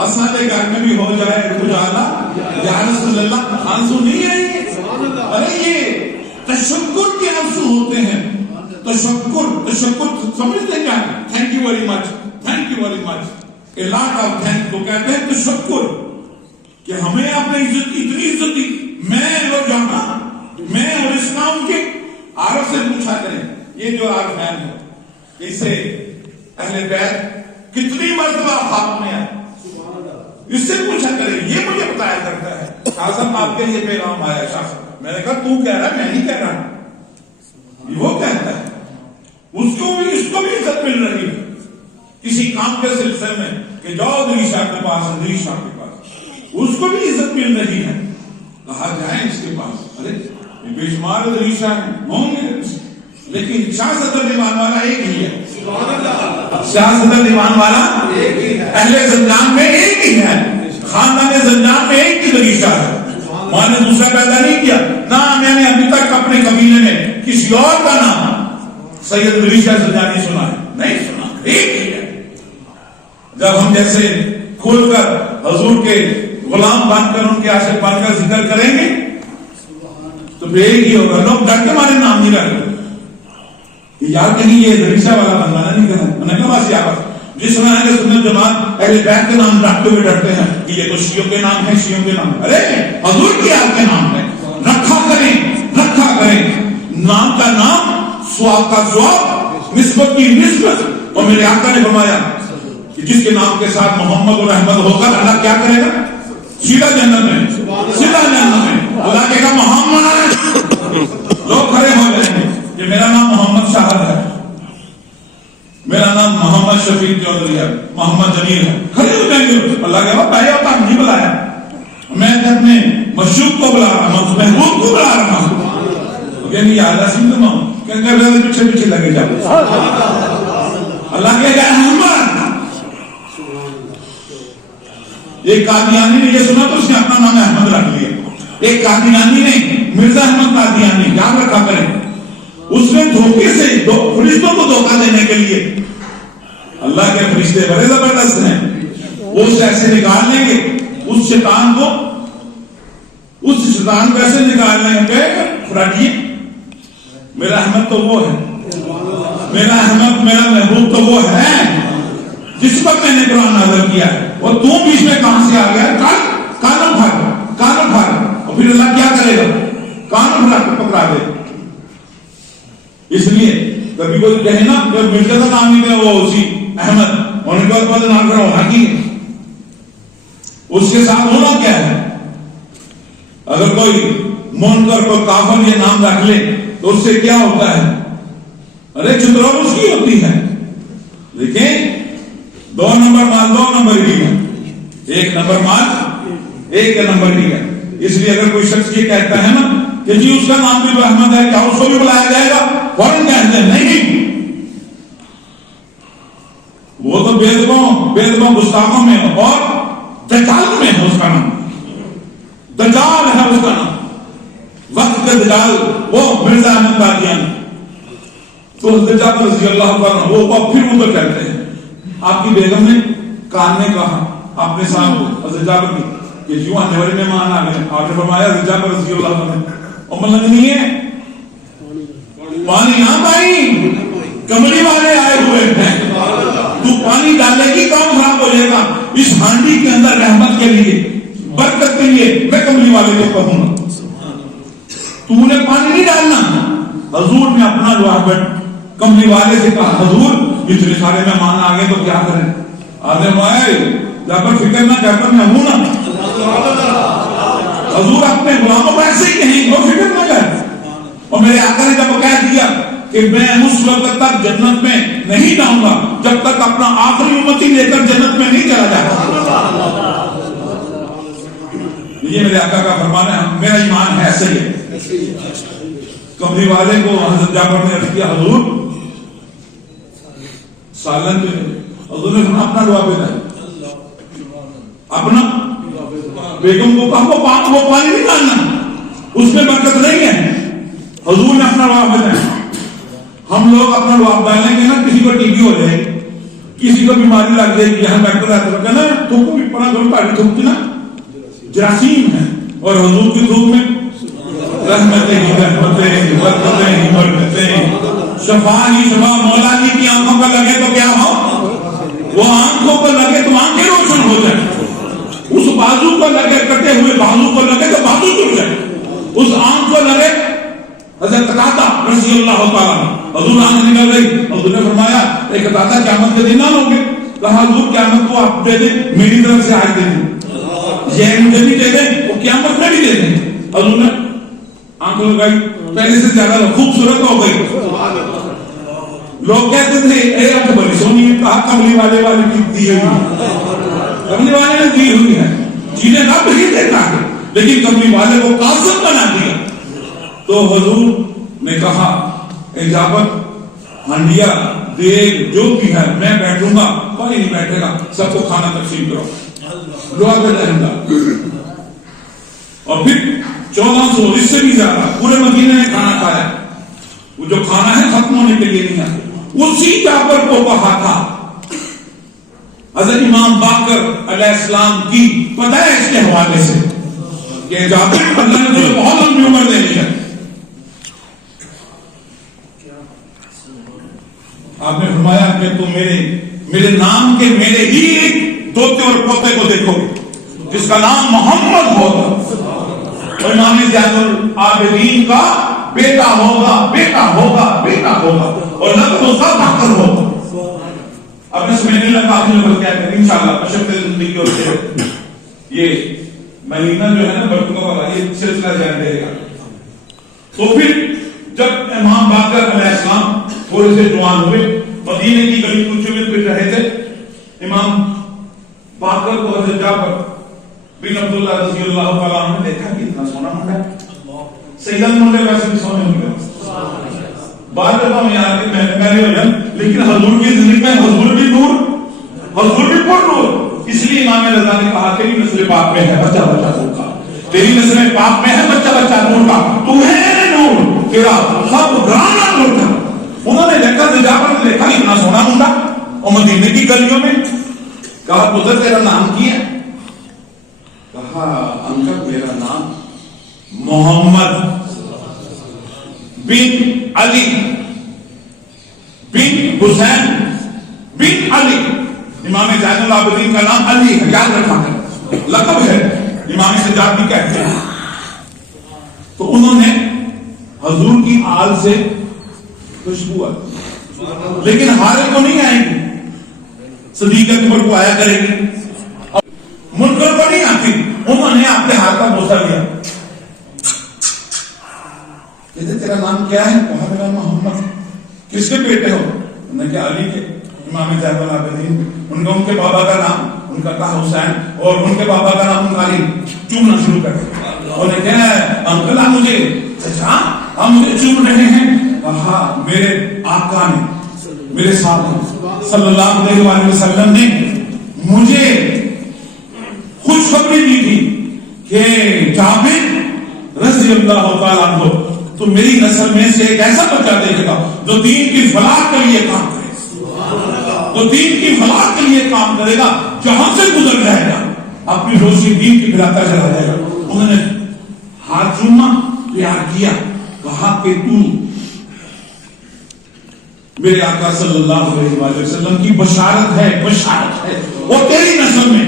اصحاب گھر میں بھی ہو جائے اجالا یا رسول اللہ آنسو نہیں آئیں گے. ارے یہ تشکر کے آنسو ہوتے ہیں. تشکر سمجھتے ہیں کیا؟ Thank you very much, thank you very much, a lot of thank کو کہتے ہیں تشکر. کہ ہمیں آپ نے اتنی عزت دی. میں روزانہ میں اور اسلام کے عارف سے پوچھا کریں، یہ جو عارفین ہے اسے اہل بیت کتنی مرتبہ خواب میں آئے، اس سے پوچھا کریں. یہ مجھے بتایا کرتا ہے شاہ صاحب آپ کے لیے پیغام آیا. شاہ صاحب میں نے کہا تو کہہ رہا میں نہیں کہہ رہا، وہ کہتا ہے. اس کو بھی عزت مل رہی ہے کسی کام کے سلسلے میں کہ جاؤ دری شاہ کے پاس، دری شاہ کے پاس، اس کو بھی عزت مل رہی ہے. کہا جائیں اس کے پاس. ارے بے شمار دری شاہ ہوں گے لیکن شاہ صدر دیوان والا ایک ہی ہے. شاہ صدر دیوان والا اہل زنجان میں ایک ہی ہے. خاندان زنجان میں ایک ہی دری شاہ ہے. ماں نے دوسرا پیدا نہیں کیا. نہ میں نے ابھی تک اپنے قبیلے میں کسی اور کا نام سید دری شاہ زنجانی سنا ہے، نہیں سنا. ایک ہی ہے. جب ہم جیسے کھول کر حضور کے غلام بن کر ان کے عاشق بن کر ذکر کریں گے تو پھر ایک ہی ہوگا. لوگ ڈر کے ہمارے نام نہیں رکھتے کہ یار کہیں یہ دریشہ والا بنوانا نہیں کرنا. انہوں نے کہا واسی آواز جس طرح ہے کہ سنت جماعت اہل بیت کے نام رکھتے ہوئے ڈرتے ہیں کہ یہ تو شیعوں کے نام ہے، شیعوں کے نام. ارے حضور کے آپ کے نام ہے، رکھا کریں. نام کا نام، سواب کا سواب، نسبت کی نسبت. اور میرے آقا نے فرمایا کہ جس کے نام کے ساتھ محمد اور احمد ہو کر اللہ کیا کرے گا؟ سیدھا جنت میں. خدا کہے گا محمد. لوگ کھڑے ہو جائیں گے کہ میرا نام محمد شاہد ہے، میرا نام محمد شفیق چودھری ہے، محمد جمیل ہے. کھڑے ہو جائیں گے. اللہ کہے گا پہلے آپ نہیں بلایا، میں اپنے مشوق کو بلا رہا ہوں، محبوب کو بلا رہا ہوں. یعنی یاد رسیم تو میں پیچھے لگے جاؤ. اللہ کہے گا احمد. ایک قادیانی نے یہ سنا تو اس نے اپنا نام احمد رکھ لیا. ایک قادیانی نے مرزا احمد قادیانی یاد رکھا کریں. اس نے دھوکے سے فرشتوں کو دھوکہ دینے کے لیے، اللہ کے فرشتے بڑے زبردست ہیں، وہ اسے ایسے نکال لیں گے اس شیطان کو ایسے نکال لیں گے. فراڈی میرا احمد تو وہ ہے، میرا احمد میرا محبوب تو وہ ہے جس پر میں نے قرآن نازل کیا ہے. اور تو بیچ میں کہاں سے آ گیا؟ کان اٹھا. اور پھر اللہ کیا کرے گا؟ کان اٹھا کے پکڑا دے. اس لیے کبھی کوئی کہے نا کہ مرزا کا نام نہیں ہے وہ اسی احمد ہونے کے بعد نام کرا ہونا کی اس کے ساتھ ہونا کیا ہے؟ اگر کوئی منکر کوئی کافر یہ نام رکھ لے تو اس سے کیا ہوتا ہے؟ ارے چترول اس کی ہوتی ہے. دیکھیں 2 نمبر مال 2 نمبر کی ہے، 1 نمبر مال 1 نمبر کی ہے. اس لیے اگر کوئی شخص یہ کہتا ہے نا کہ جی اس کا نام بھی احمد ہے، کیا اس کو بھی بلایا جائے گا؟ فوراً کہتے ہیں نہیں، وہ تو بےدبوں گستاخوں میں اور دجال میں ہے اس کا نام. دجال ہے اس کا نام، وقت کے دجال وہ مرزا احمد قادیانی. تو حضرت جعفر رضی اللہ عنہ وہ پھر وہ کہتے ہیں آپ کی بیگم نے کان نے کہا اپنے ساتھ حضرت جعفر کی کہ یوں آنے والے مہمان آ گئے. آپ نے فرمایا حضرت جعفر رضی اللہ عنہ لگنی ہے پانی یہاں پانی کمڑی والے آئے ہوئے ہیں، تو پانی ڈالے گی کام خراب ہو جائے گا. اس ہانڈی کے اندر رحمت کے لیے برکت کے لیے میں کمڑی والے کو کہوں گا تو نے پانی نہیں ڈالنا. حضور نے اپنا جواب کملی والے سے کہا حضور اتنے سارے مہمان آ گئے تو کیا کریں؟ آدھے مائے جب پر فکر نہ کر میں ہوں نا. حضور اپنے غلاموں کو ایسے ہی کہیں وہ فکر نہ کر. اور میرے آقا نے جب کہہ دیا کہ میں اس وقت تک جنت میں نہیں جاؤں گا جب تک اپنا آخری امتی لے کر جنت میں نہیں چلا جاتا. یہ میرے آقا کا فرمان ہے، میرا ایمان ہے ایسے ہی. کملی والے کو حضرت جعفر نے عرض کیا حضور سالن پہ حضور نے اپنا دعا پہ ہے اپنا بیگم کو کہا وہ پانی نہیں ڈالنا اس میں برکت نہیں ہے. حضور نے اپنا دعا پہ ہے. ہم لوگ اپنا دعا ڈالیں گے نا کسی کو ٹی بی ہو جائے کسی کو بیماری لگ جائے گی، یہاں ڈاکٹر آتا ہے نا تھوک بھی پڑا کرو تاڑی تھوکتی نا جراثیم ہے، اور حضور کی تھوک میں رحمتیں ہی رحمتیں، برکتیں ہی برکتیں، شفا ہی شفا۔ مولا جی کی آنکھوں کا لگے تو کیا ہو، وہ آنکھوں کو لگے تو آنکھیں روشن ہو جائیں، اس بازو کو لگے کٹے ہوئے بازو کو لگے تو بازو ٹوٹ جائے، اس آنکھ کو لگے۔ حضرت قتادہ رضی اللہ تعالیٰ حضور آنکھ نکل گئی، حضور نے فرمایا اے قتادہ قیامت کے دن نہ لو گے؟ کہا حضور قیامت کو آپ دے دیں، میری طرف سے آج دے دیں، یہ مجھے بھی دے دیں، وہ قیامت میں بھی دے دیں۔ حضور نے آنکھ لگائی، پہلے سے زیادہ خوبصورت ہو گئی۔ لوگ کہتے تھے اے آنکھ بڑی سونی ہے، کہا کملی والے والے کی دی ہوئی ہے، کملی والے نے دی ہوئی ہے، چیزیں رب ہی دیتا ہے لیکن کملی والے کو قاصد بنا دیا۔ تو حضور نے کہا اجابت، ہنڈیا دیگ جو بھی ہے میں بیٹھوں گا، کوئی نہیں بیٹھے گا، سب کو کھانا تقسیم کرو، دعا پہ رہوں گا۔ اور پھر 1400 اس سے بھی زیادہ پورے مدینے نے کھانا کھایا، وہ جو کھانا ہے ختم ہونے کے لیے نہیں ہے۔ اسی جعفر کو کہا تھا حضرت امام باقر علیہ السلام کی پتہ ہے اس کے حوالے سے کہ جعفر اللہ نے تجھے بہت لمبی عمر دینی ہے۔ آپ نے فرمایا کہ تم میرے نام کے میرے ہی ایک دوتے اور پوتے کو دیکھو جس کا نام محمد ہوگا، اور امام زین العابدین کا بیٹا ہوگا بیٹا ہوگا بیٹا ہوگا، اور لقب اس کا باقر ہوگا۔ اب اس مہینے لگا آپ نے کیا کریں انشاءاللہ اشرف زندگی اور سے یہ مہینہ جو ہے نا برکتوں والا یہ سلسلہ جاری رہے گا۔ تو پھر جب امام باقر علیہ السلام تھوڑے سے جوان ہوئے، مدینے کی گلی کوچوں میں پھر رہے تھے، امام باقر کو حضرت جعفر بن عبداللہ رضی اللہ تعالیٰ عنہ نے دیکھا کہ اتنا سونا منڈا ہے، سیدان منڈے ویسے بھی سونے ہوئے، بعد دفعہ میں آتے میرے وجن، لیکن حضور کی زندگی میں حضور بھی نور، حضور بھی پر نور، اس لیے امام رضا نے کہا تیری نسل پاک میں ہے بچہ بچہ نور کا، تیری نسل پاک میں ہے بچہ بچہ نور کا، تو ہے نور تیرا سب گرانا نور کا۔ انہوں نے دیکھا جعفر نے دیکھا اتنا سونا منڈا اور مدینے کی گلیوں میں، کہا پتر تیرا نام کی ہے؟ کہا انکل میرا نام محمد بن علی بن حسین بن علی، امام زین العابدین کا نام علی ہے، یاد رکھا ہے، لقب ہے، امام سجاد بھی کہتے ہیں۔ تو انہوں نے حضور کی آل سے خوشبو آئی، لیکن ہارے کو نہیں آئے گی، صدیق اکبر کو آیا کرے گی، منکر کو نہیں آتی۔ انہوں نے آپ کے ہاتھ کا بوسہ لیا، کہتے تیرا نام کیا ہے؟ کہا میرا محمد۔ کس کے بیٹے ہو؟ انہوں نے کہا علی کے، امام زین العابدین، ان کے بابا کا نام، ان کا کہا حسین، اور ان کے بابا کا نام علی، چومنا شروع کر دیا۔ انہوں نے کہا انکل آپ مجھے چچا آپ مجھے چوم رہے ہیں؟ کہا میرے آقا نے میرے ساتھ صلی اللہ علیہ وسلم نے مجھے خوشخبری دی تھی کہ جابر رضی اللہ تعالیٰ عنہ تو میری نسل میں سے ایک ایسا بچہ دیکھے گا جو دین کی فلاح کے لیے کام کرے گا، تو دین کی فلاح کے لیے کام کرے گا، جہاں سے گزر جائے گا اپنی روشنی دین کی پھیلاتا چلا جائے گا۔ انہوں نے ہاتھ چوما، پیار کیا، کہا کہ تو میرے آقا صلی اللہ علیہ وسلم کی بشارت ہے، بشارت ہے، اور تیری نسل میں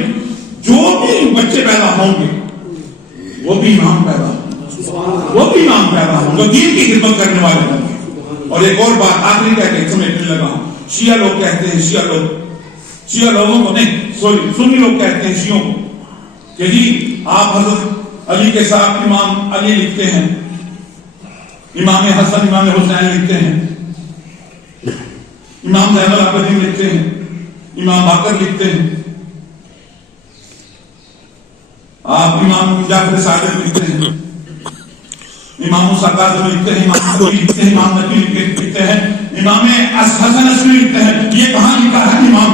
جو بھی بچے پیدا ہوں گے وہ بھی امام پیدا ہوں، وہ بھی امام پیدا ہوں، جو دین کی خدمت کرنے والے ہوں گے۔ اور ایک اور بات آخری کہہ کے سمیٹنے لگا ہوں، شیعہ لوگ کہتے ہیں، شیعہ لوگوں کو نہیں، سوری سنی لوگ کہتے ہیں شیعوں کو کہ جی آپ حضرت علی کے ساتھ امام علی لکھتے ہیں، امام حسن امام حسین لکھتے ہیں، امام زین العابدین لکھتے ہیں، امام باقر لکھتے ہیں، آپ امام جعفر صادق لکھتے ہیں، امام موسیٰ کاظم لکھتے ہیں، امام حسن لکھتے ہیں، امام نبی لکھتے ہیں، امام حسن عشری لکھتے ہیں۔ یہ کہاں لکھا ہے امام؟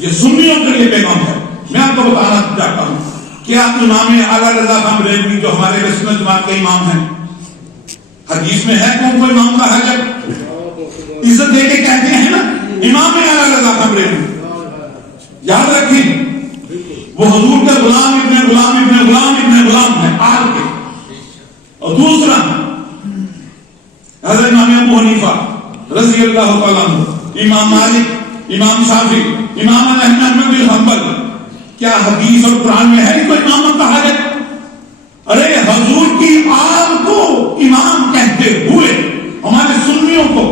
یہ سنیوں کے لیے پیغام ہے۔ میں آپ کو بتانا چاہتا ہوں کہ آپ امام اعلیٰ رضا خان بریلوی جو ہمارے سنت جماعت کے امام ہیں، حدیث میں ہے کون کو امام کا ہے؟ جب عزت دے کے کہتے ہیں نا امام اعلی رضا بریلوی. یاد رکھیں وہ حضور کے غلام ابن غلام ابن غلام ابن غلام ہے آل کے. اور دوسرا حضرت امام ابو حنیفہ رضی اللہ تعالیٰ عنہ، امام مالک، امام شافعی، امام احمد بن حنبل. کیا حدیث اور قرآن میں ہے کوئی امامت کا حاجت؟ ارے حضور کی آل کو امام کہتے ہوئے ہمارے سنیوں کو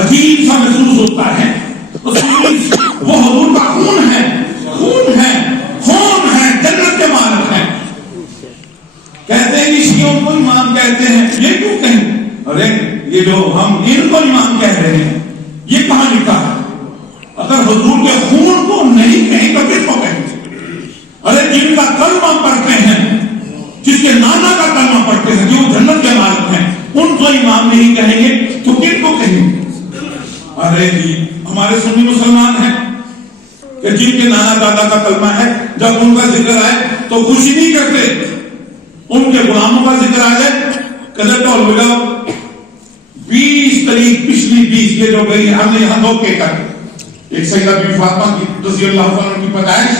عجیب سا محسوس ہوتا ہے. وہ حضور کا خون ہے، خون ہے، خون ہے، جنت کے مالک ہیں. کہتے ہیں کہ شیعوں کو امام کہتے ہیں. یہ کیوں کہیں؟ ارے یہ جو ہم ان کو امام کہہ رہے ہیں یہ کہاں لکھا ہے؟ اگر حضور کے خون کو نہیں کہیں تو کس کو کہیں؟ ارے جن کا کلمہ پڑھتے ہیں، جس کے نانا کا کلمہ پڑھتے ہیں، جو جنت کے مالک ہیں، ان کو امام نہیں کہیں گے تو کن کو کہیں گے؟ ارے جی ہمارے سنی مسلمان ہیں کہ جن کے نانا دادا کا کلمہ ہے، جب ان کا ذکر آئے تو خوشی نہیں کرتے. ان کے غلاموں کا ذکر آ جائے کہتے تو ہو جاؤ 20 تاریخ پچھلی 20 یہ جو گئی ہم نے یہاں دھوکے کر. ایک سیدہ بی فاطمہ کی رضی اللہ عنہ کی پیدائش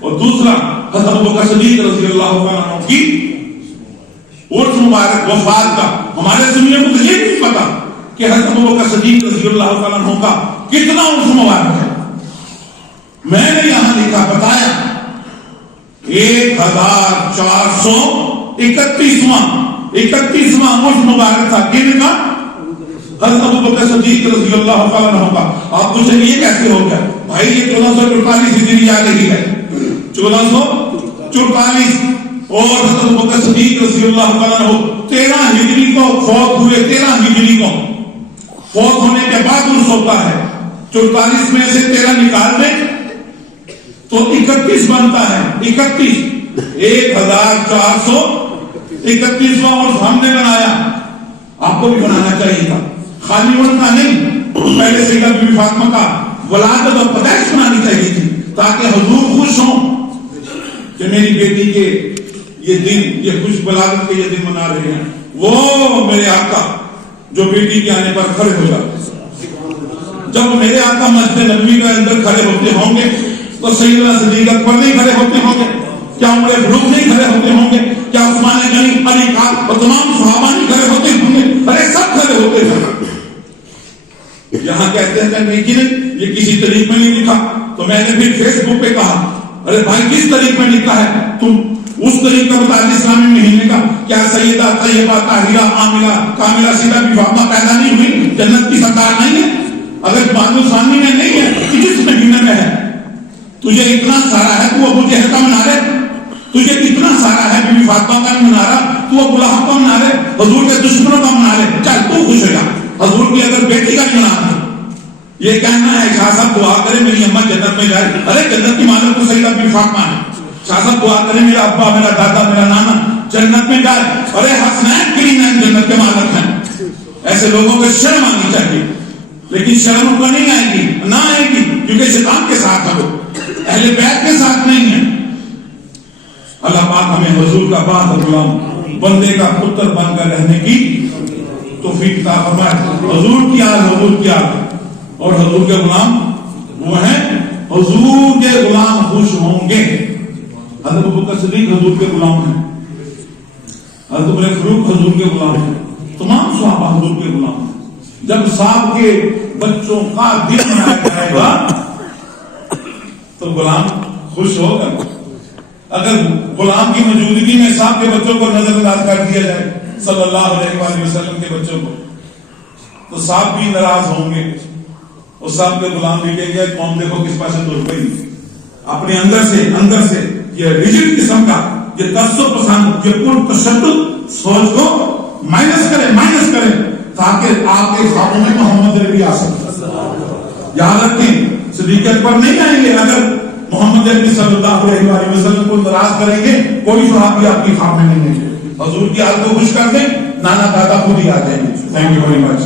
اور دوسرا حضرت ابوبکر صدیق رضی اللہ عنہ کی عرس مبارک وفات کا. ہمارے سنیوں کو تو یہ نہیں پتا کہ حضرت ابوبکر صدیق رضی اللہ عنہ کا کتنا عرس مبارک ہے. میں نے یہاں لکھا بتایا 1431واں عرس مبارک تھا. کن کا؟ حضرت ابوبکر صدیق رضی اللہ عنہ کا. آپ پوچھیں گے یہ کیسے ہو گیا؟ بھائی یہ 1444 ہجری آ رہی ہے، 1444 اور حضرت ابوبکر صدیق رضی اللہ عنہ 13 ہجری کو فوت ہوئے. 13 ہجری کو فوت ہونے کے بعد عرس ہوتا ہے. 44 میں سے 13 نکال دیں تو 31 بنتا ہے. 31 1431واں عرس ہم نے بنایا. آپ کو بھی بنانا چاہیے تھا، خالی عرس کا نہیں. پہلے سیدہ بی بی فاطمہ کا ولادت اور پیدائش بنانی چاہیے تھی تاکہ حضور خوش ہوں کہ میری بیٹی کے یہ دن، یہ خوش ولادت کے یہ دن منا رہے ہیں. وہ میرے آقا جو بیٹی کے آنے پر کھڑے ہو جاتے، جب میرے آقا مسجد نبوی کے اندر کھڑے ہوتے ہوں گے تو سیدنا صدیق اکبر نہیں کھڑے ہوتے ہوں گے؟ کیا عمر فاروق نہیں کھڑے ہوتے ہوں گے؟ کیا عثمان غنی، علی خان اور تمام صحابہ نہیں کھڑے ہوتے ہوں گے؟ ارے سب کھڑے ہوتے ہیں. یہاں کہتے ہیں کہ نہیں جی یہ کسی طریق میں نہیں لکھا. تو میں نے پھر فیس بک پہ کہا ارے بھائی کس طریق میں لکھا ہے؟ تم اس طریق کا بتا. اسلامی مہینے کا کیا سیدہ طیبہ طاہرہ عاملہ کاملہ سیدہ بی فاطمہ پیدا نہیں ہوئی؟ جنت کی سرکار نہیں ہے؟ اگر بانو ثانی میں نہیں ہے تو کس مہینے میں ہے؟ تجھے اتنا سارا ہے تو ابو جہل کا منا رہے، تجھے اتنا سارا ہے بی بی فاطمہ کا منا رہا تو ابو لہب کا منا رہے، حضور کے دشمنوں کا منا رہے. چل تو خوش ہو جا. حضور کی اگر بیٹی کا نہیں منا یہ کہنا ہے شاہ صاحب دعا کرے میری اماں جنت میں جائے. ارے جنت کی مالک تو سیدہ بی بی فاطمہ ہے. شاہ صاحب دعا کرے میرا ابا، میرا دادا، میرا نانا جنت میں جائے. ارے حسنین کلینین جنت کے مالک ہیں. ایسے لوگوں کو شرم آنی چاہیے، لیکن شرم ان کو نہیں آئے گی، نہ آئے گی کیونکہ شیطان کے ساتھ ہے، اہل بیت کے ساتھ نہیں ہے. اللہ پاک ہمیں حضور کا باغ غلام بندے کا پتر بن کر رہنے کی توفیق عطا فرمائے. حضور کی آل، حضور کی آل اور حضور کے غلام وہ ہیں. حضور کے غلام خوش ہوں گے. حضرت ابوبکر صدیق حضور کے غلام ہیں، حضرت عمر فاروق حضور کے غلام ہیں، تمام صحابہ حضور کے غلام ہیں. جب صاحب کے بچوں کا دن منایا جائے گا تو غلام خوش ہوگا. اگر غلام کی موجودگی میں صاحب کے بچوں کو نظر انداز کر دیا جائے صلی اللہ علیہ وآلہ وسلم کے بچوں کو تو صاحب بھی ناراض ہوں گے اور صاحب کے غلام بھی کہیں گے قوم دیکھو کس پاس دور گئی. اپنے اندر سے یہ ریجڈ قسم کا یہ تعصب پسند، یہ پر تشدد سوچ کو مائنس کرے تاکہ آپ کے خوابوں میں محمد عربی آ سکے. یاد رکھیں صدیق اکبر نہیں آئیں گے اگر محمد عربی صلی اللہ علیہ وآلہ وسلم کو ناراض کریں گے. کوئی صحابی آپ کی خواب میں نہیں ہے. حضور کی آل کو خوش کر دیں، نانا دادا خود ہی آ جائیں گے. Thank you very much.